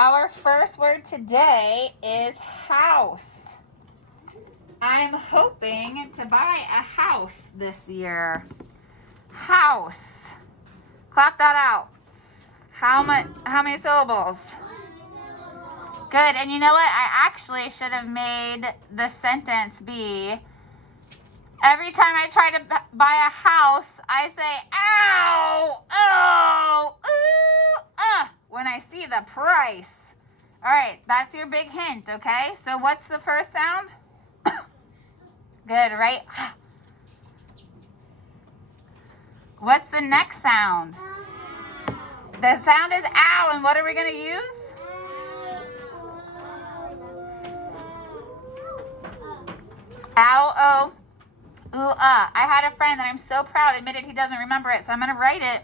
Our first word today is house. I'm hoping to buy a house this year. House. Clap that out. How many syllables? Good. And you know what? I actually should have made the sentence be, every time I try to buy a house, I say, ow, oh, ooh, when I see the price. All right, that's your big hint, okay? So what's the first sound? Good, right? What's the next sound? The sound is ow, and what are we going to use? Ow, oh, ooh, I had a friend that I'm so proud admitted he doesn't remember it, so I'm going to write it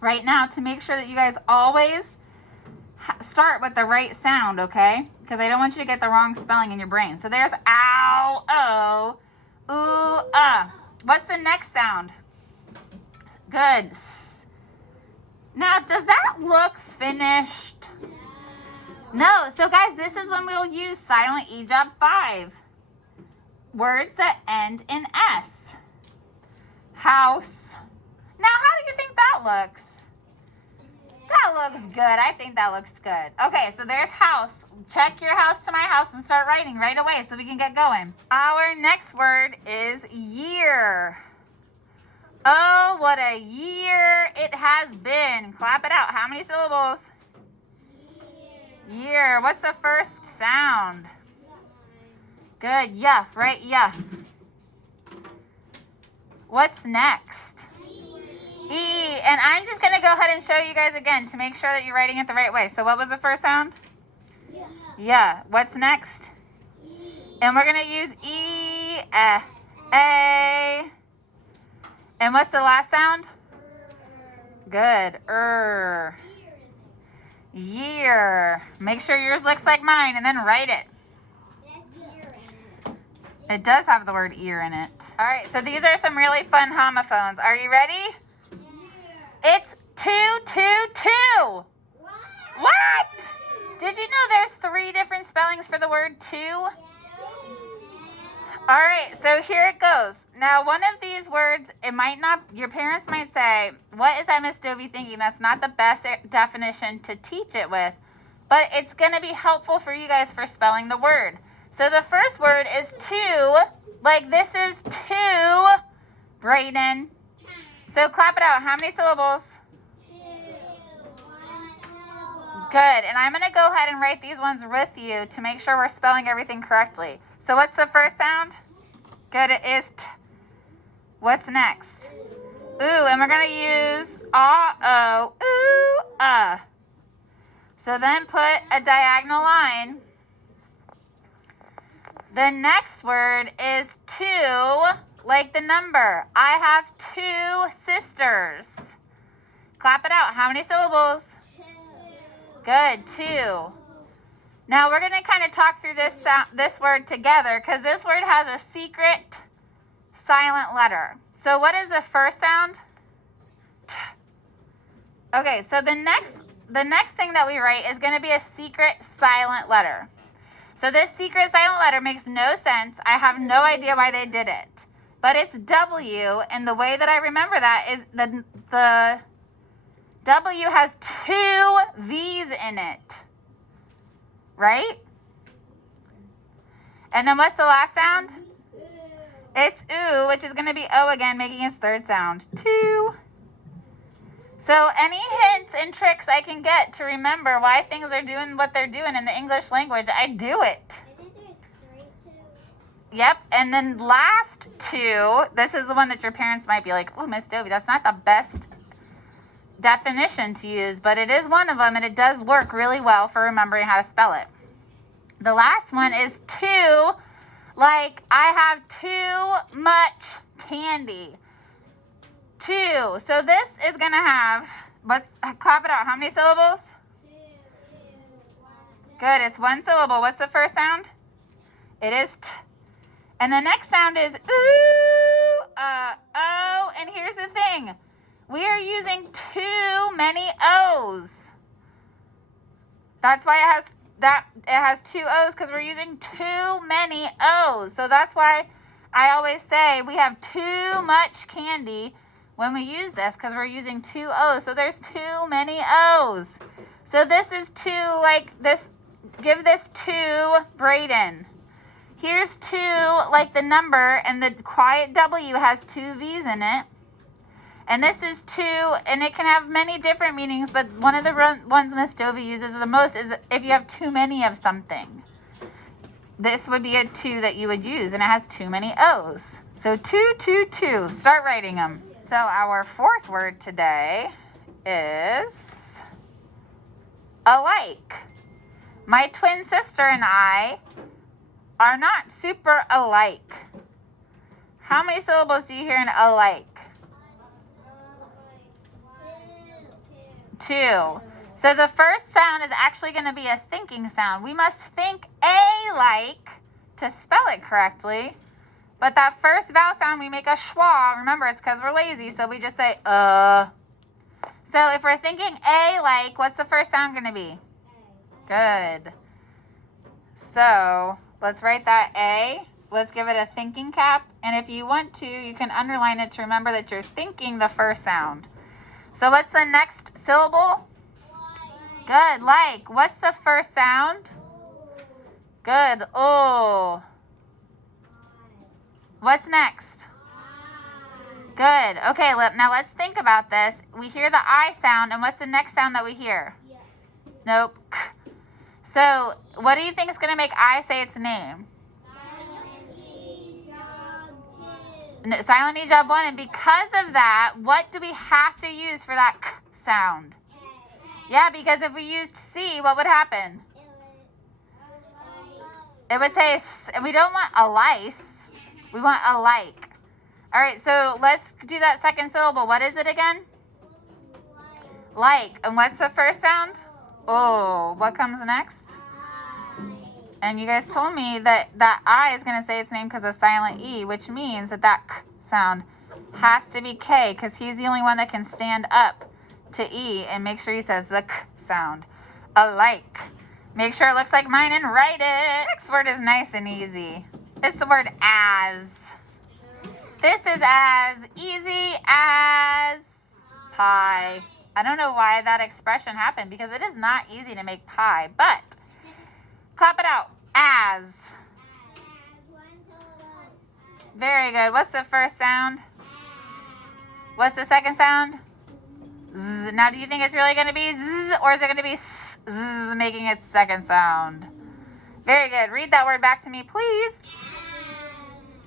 right now to make sure that you guys always start with the right sound, okay? Because I don't want you to get the wrong spelling in your brain. So there's ow, oh, ooh, What's the next sound? Good. Now, does that look finished? No. So, guys, this is when we'll use silent E job 5. Words that end in S. House. Now, how do you think that looks? That looks good. I think that looks good. Okay, so there's house. Check your house to my house and start writing right away so we can get going. Our next word is year. Oh, what a year it has been. Clap it out. How many syllables? Year. What's the first sound? Good. Yeah, right? Yeah. What's next? E. And I'm just going to go ahead and show you guys again to make sure that you're writing it the right way. So what was the first sound? Yeah. What's next? And we're going to use E, A. And what's the last sound? Good. Year. Make sure yours looks like mine and then write it. It does have the word ear in it. All right, so these are some really fun homophones. Are you ready? It's 222. What? Did you know there's 3 different spellings for the word two? All right, so here it goes. Now, one of these words, it might not, your parents might say, what is that Miss Dovey thinking? That's not the best definition to teach it with, but it's going to be helpful for you guys for spelling the word. So the first word is two, like this is two, Brayden. So clap it out. How many syllables? 2. 1 syllable. Good, and I'm going to go ahead and write these ones with you to make sure we're spelling everything correctly. So what's the first sound? Good, it is t. What's next? Ooh, and we're going to use ah-oh, ooh, So then put a diagonal line. The next word is two, like the number. I have 2 sisters. Clap it out. How many syllables? 2. Good, 2. Now we're going to kind of talk through this word together because this word has a secret silent letter. So what is the first sound? T. Okay, so the next thing that we write is going to be a secret silent letter. So this secret silent letter makes no sense. I have no idea why they did it. But it's W, and the way that I remember that is the W has 2 V's in it. Right? And then what's the last sound? It's ooh, which is going to be O again, making its third sound. 2. So any hints and tricks I can get to remember why things are doing what they're doing in the English language, I do it. Isn't there 3 2? Yep, and then last 2, this is the one that your parents might be like, ooh, Miss Dovey, that's not the best definition to use, but it is one of them, and it does work really well for remembering how to spell it. The last one is 2, like I have too much candy. 2. So this is going to have, let's clap it out. How many syllables? 2. 1. Good, it's 1 syllable. What's the first sound? It is t. And the next sound is ooh, oh, and here's the thing. We are using too many O's. That's why it has two O's, because we're using too many O's. So that's why I always say we have too much candy when we use this, because we're using two O's. So there's too many O's. So this is two, like this, give this to Brayden. Here's two, like the number, and the quiet W has two V's in it. And this is two, and it can have many different meanings, but one of the ones Miss Dovey uses the most is if you have too many of something. This would be a two that you would use, and it has too many O's. So two, two, two. Start writing them. So our fourth word today is alike. My twin sister and I are not super alike. How many syllables do you hear in alike? Two. So the first sound is actually going to be a thinking sound. We must think a like to spell it correctly. But that first vowel sound, we make a schwa. Remember, it's because we're lazy, so we just say So if we're thinking a like, what's the first sound going to be? Good. So let's write that A. Let's give it a thinking cap. And if you want to, you can underline it to remember that you're thinking the first sound. So what's the next syllable? Good, like. What's the first sound? Good, oh. What's next? Good. Okay, now let's think about this. We hear the I sound, and what's the next sound that we hear? Nope. So what do you think is going to make I say its name? Silent E job 1, and because of that, what do we have to use for that k sound? Yeah, because if we used C, what would happen? It would say, and we don't want a lice, we want a like. All right, so let's do that second syllable. What is it again? Like. And what's the first sound? Oh, what comes next? And you guys told me that that I is going to say its name because of silent E, which means that that k sound has to be K, because he's the only one that can stand up to E and make sure he says the k sound. Alike. Make sure it looks like mine and write it. Next word is nice and easy. It's the word as. This is as easy as pie. I don't know why that expression happened, because it is not easy to make pie, but clap it out. As. Very good. What's the first sound? What's the second sound? Z. Now, do you think it's really going to be Z, or is it going to be Z, making its second sound? Very good. Read that word back to me, please.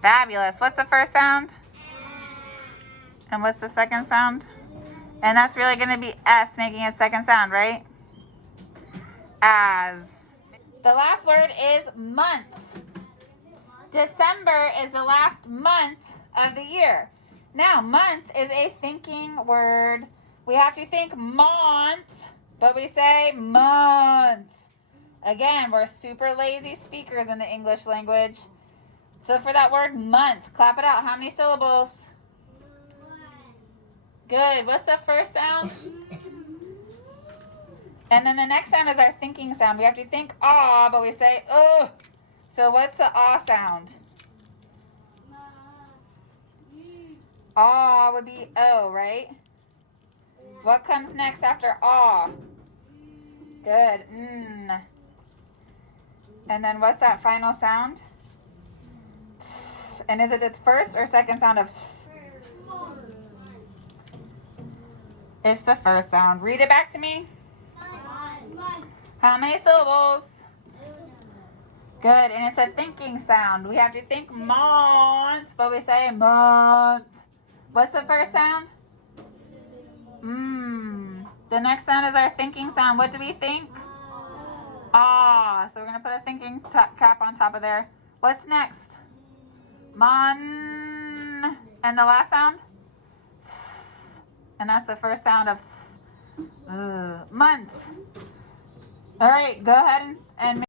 Fabulous. What's the first sound? And what's the second sound? And that's really going to be S, making its second sound, right? As. The last word is month. December is the last month of the year. Now, month is a thinking word. We have to think month, but we say month. Again, we're super lazy speakers in the English language. So for that word month, clap it out. How many syllables? Good. What's the first sound? And then the next sound is our thinking sound. We have to think ah, but we say ugh. So what's the ah sound? Ah would be O, right? What comes next after ah? Good. Mm. And then what's that final sound? And is it the first or second sound of? It's the first sound. Read it back to me. How many syllables? Good, and it's a thinking sound. We have to think month, but we say month. What's the first sound? The next sound is our thinking sound. What do we think? Ah. So we're going to put a thinking cap on top of there. What's next? Mon. And the last sound? And that's the first sound of month. All right, go ahead and